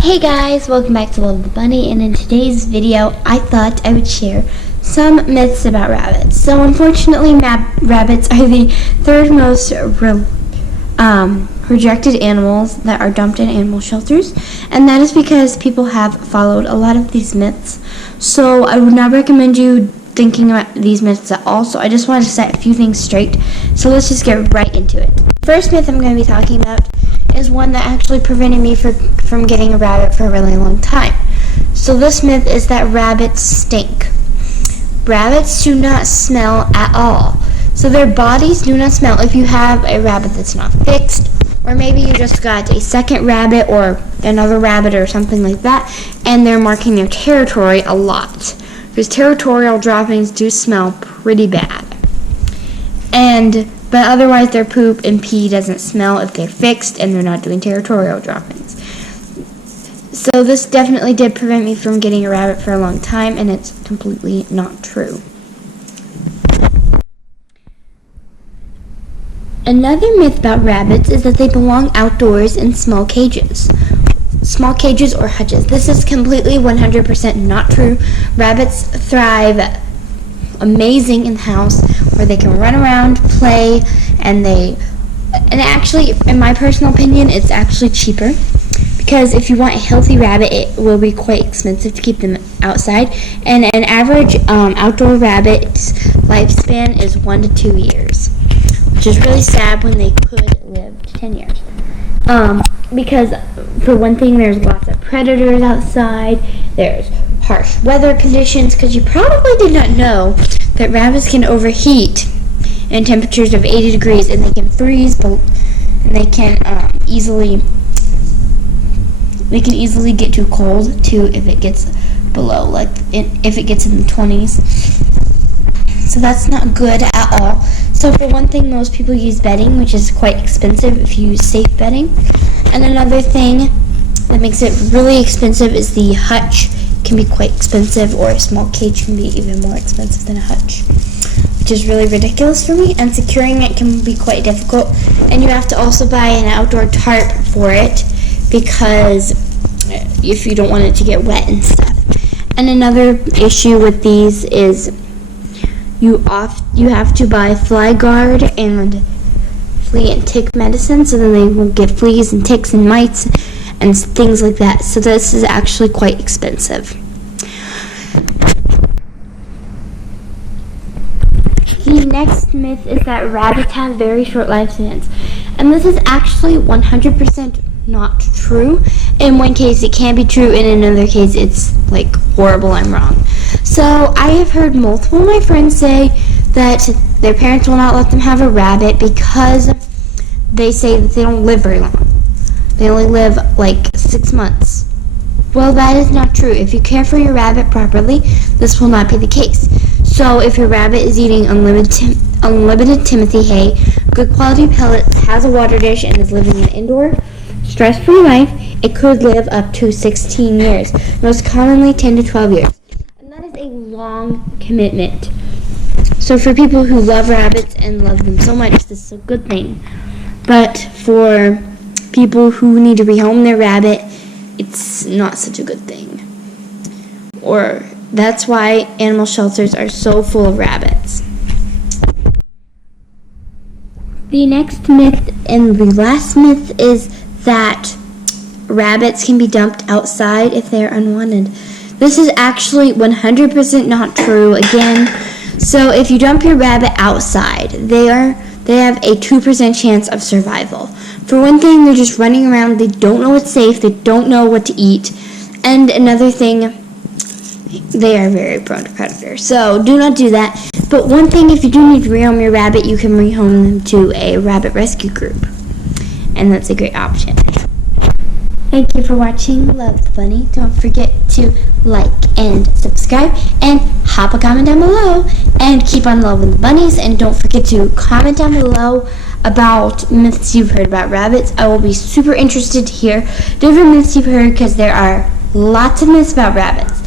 Hey guys, welcome back to Love the Bunny, and in today's video I thought I would share some myths about rabbits. So unfortunately rabbits are the third most rejected animals that are dumped in animal shelters, and that is because people have followed a lot of these myths. So I would not recommend you thinking about these myths at all, so I just wanted to set a few things straight. So let's just get right into it. First myth I'm going to be talking about is one that actually prevented me from getting a rabbit for a really long time. So this myth is that rabbits stink. Rabbits do not smell at all. So their bodies do not smell. If you have a rabbit that's not fixed, or maybe you just got a second rabbit or another rabbit or something like that, and they're marking their territory a lot. Because territorial droppings do smell pretty bad. But otherwise their poop and pee doesn't smell if they're fixed and they're not doing territorial droppings. So this definitely did prevent me from getting a rabbit for a long time, and it's completely not true. Another myth about rabbits is that they belong outdoors in small cages. Small cages or hutches. This is completely 100% not true. Rabbits thrive amazing in the house, where they can run around, play, and actually, in my personal opinion, it's actually cheaper, because if you want a healthy rabbit, it will be quite expensive to keep them outside, and an average outdoor rabbit's lifespan is 1 to 2 years, which is really sad when they could live to 10 years. Because for one thing, there's lots of predators outside, there's harsh weather conditions, because you probably did not know that rabbits can overheat in temperatures of 80 degrees, and they can freeze, and they can easily get too cold too if it gets below, if it gets in the 20s. So that's not good at all. So for one thing, most people use bedding, which is quite expensive if you use safe bedding. And another thing that makes it really expensive is the hutch can be quite expensive, or a small cage can be even more expensive than a hutch, which is really ridiculous for me, and securing it can be quite difficult, and you have to also buy an outdoor tarp for it, because if you don't want it to get wet and stuff. And another issue with these is you have to buy fly guard and flea and tick medicine, so then they won't get fleas and ticks and mites and things like that. So this is actually quite expensive. The next myth is that rabbits have very short lifespans. And this is actually 100% not true. In one case it can be true, and in another case it's horrible, I'm wrong. So I have heard multiple of my friends say that their parents will not let them have a rabbit because they say that they don't live very long. They only live 6 months. Well, that is not true. If you care for your rabbit properly, this will not be the case. So if your rabbit is eating unlimited Timothy hay, good quality pellets, has a water dish, and is living an indoor, stress-free life, it could live up to 16 years, most commonly 10 to 12 years. And that is a long commitment. So for people who love rabbits and love them so much, this is a good thing. But for people who need to rehome their rabbit, it's not such a good thing. Or that's why animal shelters are so full of rabbits. The next myth and the last myth is that rabbits can be dumped outside if they're unwanted. This is actually 100% not true again. So if you dump your rabbit outside, they have a 2% chance of survival. For one thing, they're just running around, they don't know what's safe, they don't know what to eat, and another thing, they are very prone to predators. So do not do that. But one thing, if you do need to rehome your rabbit, you can rehome them to a rabbit rescue group, and that's a great option. Thank you for watching Love the Bunny. Don't forget to like and subscribe, and hop a comment down below, and keep on loving the bunnies, and don't forget to comment down below about myths you've heard about rabbits. I will be super interested to hear different myths you've heard, because there are lots of myths about rabbits.